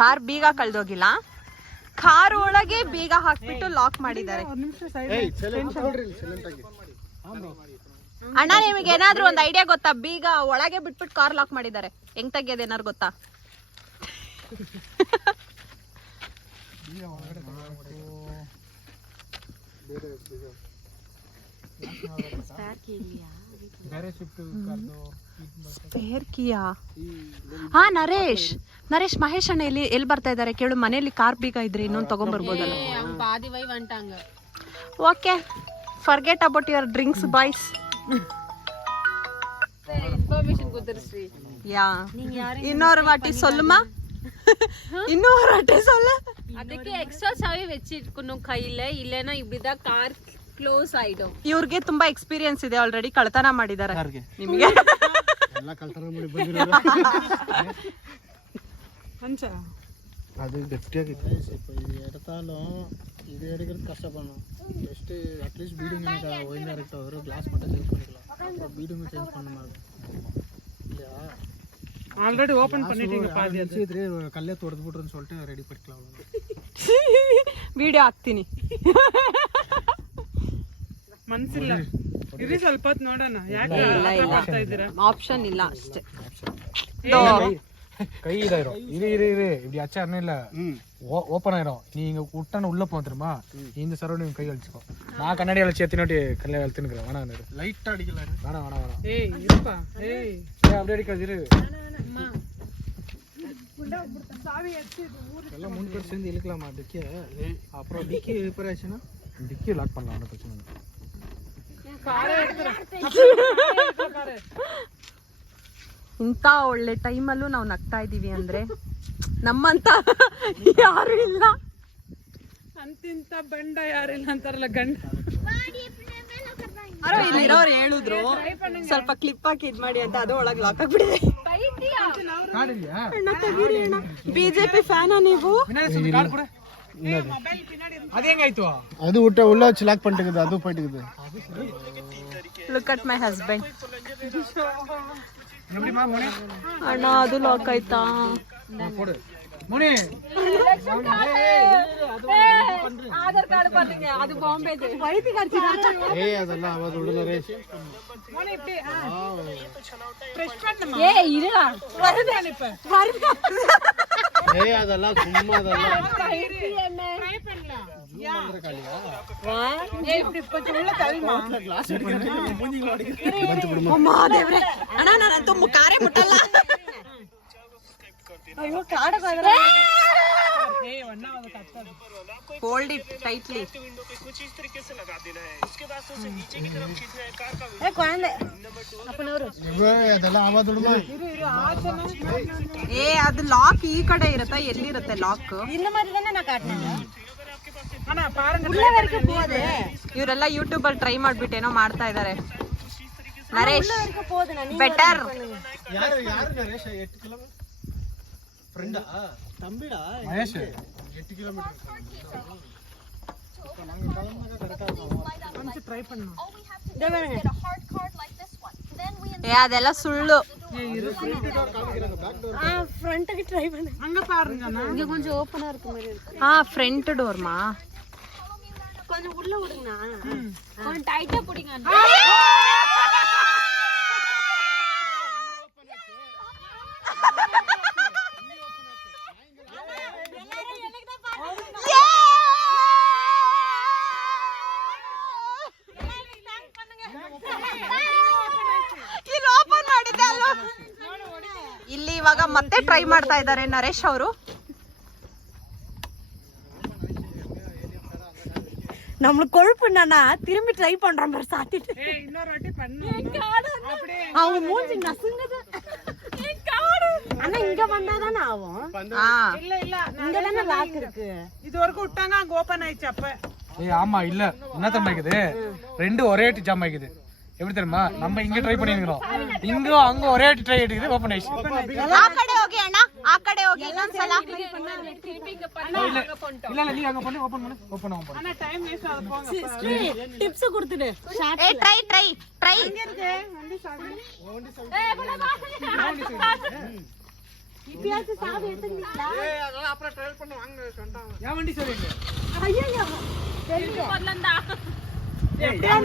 Car ಬೀಗ ಕಳ್ದೋಗಿಲ್ಲ, car ಒಳಗೆ ಬೀಗ ಹಾಕ್ಬಿಟ್ಟು ಲಾಕ್ ಮಾಡಿದ್ದಾರೆ. ಅಣ್ಣ ನಿಮಗೆ ಏನಾದ್ರೂ ಒಂದು ಐಡಿಯಾ ಗೊತ್ತಾ? ಬೀಗ ಒಳಗೆ ಬಿಟ್ಬಿಟ್ಟು ಕಾರ್ ಲಾಕ್ ಮಾಡಿದ್ದಾರೆ, ಹೆಂಗ್ ತೆಗಿಯೋದು ಏನಾರು ಗೊತ್ತಾ? ಸ್ಪೇರ್ ಕಿಯಾ? ಹಾ ನರೇಶ್ ಮಹೇಶ್ ಅಣ್ಣ ಎಲ್ಲಿ ಬರ್ತಾ ಇದಾರೆ ಕೇಳು. ಮನೇಲಿ ಕಾರ್ ಬೀಗ ಇದ್ರೆ ಇನ್ನೊಂದು ತಗೊಂಡ್ಬರ್ಬೋದಲ್ಲ. Okay, forget about your drinks boys. யா இன்னொரு வாட்டி சொல்லுமா, இன்னொரு வாட்டி சொல்லு. ಅದಕ್ಕೆ ಎಕ್ಸ್ಟ್ರಾ ಚಾವಿ வெச்சிருக்கணும் கையில, இல்லனா இப்படிதான் கார் ಕ್ಲೋಸ್ ಆಯ್டும். ಇವ್ರಿಗೆ ತುಂಬಾ ಎಕ್ಸ್ಪೀರಿಯನ್ಸ್ ಇದೆ, ಆಲ್ರೆಡಿ ಕಳ್ತನ ಮಾಡಿದ್ದಾರೆ. ನಿಮಗೆ ಎಲ್ಲ ಕಳ್ತನ ಮಾಡಿ ಬಂದಿರೋದು. ಅಂಚ ಅದು ಗಟ್ಟಿಯಾಗಿತ್ತು. ಇದು ಎಡತಾಲು ಇದು ಎಡಗಿರೋದು ಕಷ್ಟ பண்ணு. ಎಷ್ಟು ಅಟ್ಲೀಸ್ಟ್ ಬೀಡಿಂಗ್ ಅಂತ ಒಯ್ನ್ ಡೈರೆಕ್ಟ್ ಅವರು ಗ್ಲಾಸ್ ಮಟ್ಟ ಚೇಂಜ್ பண்ணிக்கலாம். அப்புறம் பீடிங் சேஞ்ச் பண்ண மாதிரி இல்லையா? ஆல்ரெடி ஓபன் பண்ணிட்டீங்க பாதி. அது ಇದ್ರೆ ಕಲ್ಲೇ ತೊಡೆದು ಬಿಟ್ರು ಅಂತ சொல்லிட்டு ರೆಡಿ ಪಟ್ಕலாம். ವಿಡಿಯೋ ಹಾಕ್ತೀನಿ. ಮನಸ್ಸಿಲ್ಲ ಇರಿ, ಸ್ವಲ್ಪ ಹೊತ್ತು ನೋಡೋಣ. ಯಾಕೆ ಮಾಡ್ತಾ ಇದ್ದೀರಾ? ಆಪ್ಷನ್ ಇಲ್ಲ ಅಷ್ಟೇ. கை இதாயிரும். இரு இப்படி அச்சா அண்ணன் இல்ல ஓப்பன் ஆயிரும். நீங்க விட்டான உள்ள போக தெரியுமா? இந்த சரௌண்டிங் கை அழிச்சுக்கோ. நான் கண்ணாடி அழிச்சு எத்தினோட்டி கல்ல அழுத்துனுக்குறேன். வேணாம் லைட்டா அடிக்கல. வேணாம் ஏய் இருப்பா. ஏய் அப்படியே அடிக்காது. இரு எல்லாம் மூணு பேர் சேர்ந்து இழுக்கலாமா டிக்கிய? அப்புறம் டிக்கி ரிப்பேர் ஆச்சுன்னா டிக்கி லாக் பண்ணலாம், ஒன்றும் பிரச்சனை இல்லை. ಇಂಥ ಒಳ್ಳೆ ಟೈಮಲ್ಲೂ ನಾವು ನಗ್ತಾ ಇದೀವಿ ಅಂದ್ರೆ ನಮ್ಮಂತ ಯಾರು ಇಲ್ಲ. ಅಂತಿಂತ ಬಂಡ ಯಾರಿಲ್ಲ ಅಂತಾರಲ್ಲ ಗಂಡ. ಇಲ್ಲಿರೋರು ಹೇಳಿದ್ರು ಸ್ವಲ್ಪ ಕ್ಲಿಪ್ ಹಾಕಿ ಇದ್ ಮಾಡಿ ಅಂತ, ಅದು ಒಳಗೆ ಲಾಕ್ ಆಗ್ಬಿಡಿದೆ. ಬಿಜೆಪಿ ಫ್ಯಾನಾ ನೀವು? அது எங்க ஆயிட்டு? அது விட்ட உள்ள வச்சு லாக் பண்ணிட்டுக்குது. அது போயிட்டுக்குது. Look at my husband. எப்படிமா மோனே? ಅಣ್ಣ ಅದು ಲಾಕ್ ಆಯ್ತಾ? போடு மோனே. ಆಧಾರ್ ಕಾರ್ಡ್ ಬಂದಿದೆ, ಅದು ಬಾಂಬೆದು. ವೈತಿ ಕರ್ಚಿರಾ? ಏ ಅದೆಲ್ಲ ಆವಾಜ್ ಉಡಲರೆ. ಮೋನೆ இப்படி ಫ್ರೆಶ್ பண்ணமா? ಏ ಇರಲ್ಲ வருதானே இப்ப? ಏ ಅದೆಲ್ಲ ಸುಮ್ಮ ಅದೆಲ್ಲ ட்ரை பண்ணலாம். யா ஏ இப்படி கொஞ்சம் உள்ள தள்ளுமா. ಗ್ಲಾಸ್ ಹಿಡ್ಕೊಂಡು ಮೂஞ்ಜಿಗೆ ಹೊಡಿಕೆ. ಅಮ್ಮ ದೇವ್ರೆ, ಅಣ್ಣ ನಾನಂತೂ ಕಾರೇ ಮುಟ್ಟಲ್ಲ. ಅಯ್ಯೋ ಕಾಡ ಏ ವಣ್ಣ ಅದು ಕತ್ತದು. Hold it tightly. ಏ ಕೊಂಡೆ ಅಪ್ಪನವರು. ಅದೆಲ್ಲ ಆವಾಜ್ ಉಡುಮ. ಇರು ಆಚನೆ. ಏ ಅದು ಲಾಕ್ ಈ ಕಡೆ ಇರುತ್ತಾ? ಎಲ್ಲಿರುತ್ತೆ ಲಾಕ್? இந்த மாதிரி தானே நான் காட்டுனேன். ಅಣ್ಣ ಪಾರಂಗ உள்ள வரைக்கும் போகுது. ಇವರೆಲ್ಲ ಯೂಟ್ಯೂಬ್ ಅಲ್ಲಿ ಟ್ರೈ ಮಾಡ್ಬಿಟ್ಟು ಏನೋ ಮಾಡ್ತಾ ಇದಾರೆ. ನರೇಶ್ போகுது. நான் ಬೆಟರ್. ಯಾರು ನರೇಶ್ 8 ಕಿಲೋಮೀಟರ್ ಫ್ರೆಂಡಾ தம்பிடா மகேஷ் 8 ಕಿಲೋಮೀಟರ್. கொஞ்சம் ட்ரை பண்ணனும். ಏ ಅದೆಲ್ಲ ಸುಳ್ಳು. ஃப்ரண்ட்க்கு ட்ரை பண்ணு. அங்க பாருங்க அண்ணா. இங்க கொஞ்சம் ஓபனா இருக்க மாதிரி இருக்கு. ಹಾ ಫ್ರಂಟ್ ಡೋರ್ಮಾ. கொஞ்சம் உள்ள விடுங்கண்ணா. கொஞ்சம் டைட்டா பிடிங்க. ಇಲ್ಲಿ ಇವಾಗ ಮತ್ತೆ ಟ್ರೈ ಮಾಡ್ತಾ ಇದ್ದಾರೆ ನರೇಶ್ ಅವರು. நம்மளுக்கு கொழுப்புண்ணா திரும்பி ட்ரை பண்றோம் பாரு சாத்திட்டு. ஏய் இன்னொரு வாட்டி பண்ணு. அப்படியே அவங்க மூஞ்சி நசுங்குது. அண்ணா இங்க வந்தாதானே ஆகும். இல்ல இங்க தானே லாக் இருக்கு. இது வரைக்கும் விட்டாங்க, அங்க ஓபன் ஆயிடுச்சு. அப்ப ஏய் ஆமா இல்ல என்ன தம்பா இருக்குது, ரெண்டு ஒரே வாட்டி ஜாம் ஆயிக்குது. எப்படி தெரியுமா? நம்ம இங்க ட்ரை பண்ணிருக்கோம், இங்க அங்க ஒரே வாட்டி ட்ரை ஆயிடுது, ஓபன் ஆயிடுச்சு. ಆ ಕಡೆ ಹೋಗಿ ಅಣ್ಣ, ಆ ಕಡೆ ಹೋಗಿ ಇನ್ನೊಂದ್ಸಲ. இல்ல நீ அங்க பண்ணி ஓபன் பண்ணு. ஓபன் ஆகும். அண்ணா டைம் வேஸ்ட் ஆகுது, போங்க. டிப்ஸ் கொடுத்துடு. ಏ ಟ್ರೈ எங்க இருக்கு வண்டி சாவி? எப்பயாச்சும் சாவி எடுத்துக்கிட்டீங்களா? அதெல்லாம் அப்புறம் ட்ரையல் பண்ண வாங்க சொல்லிட்டாங்க. என் வண்டி சொல்லிங்க ஐயையோ. பொருளந்தா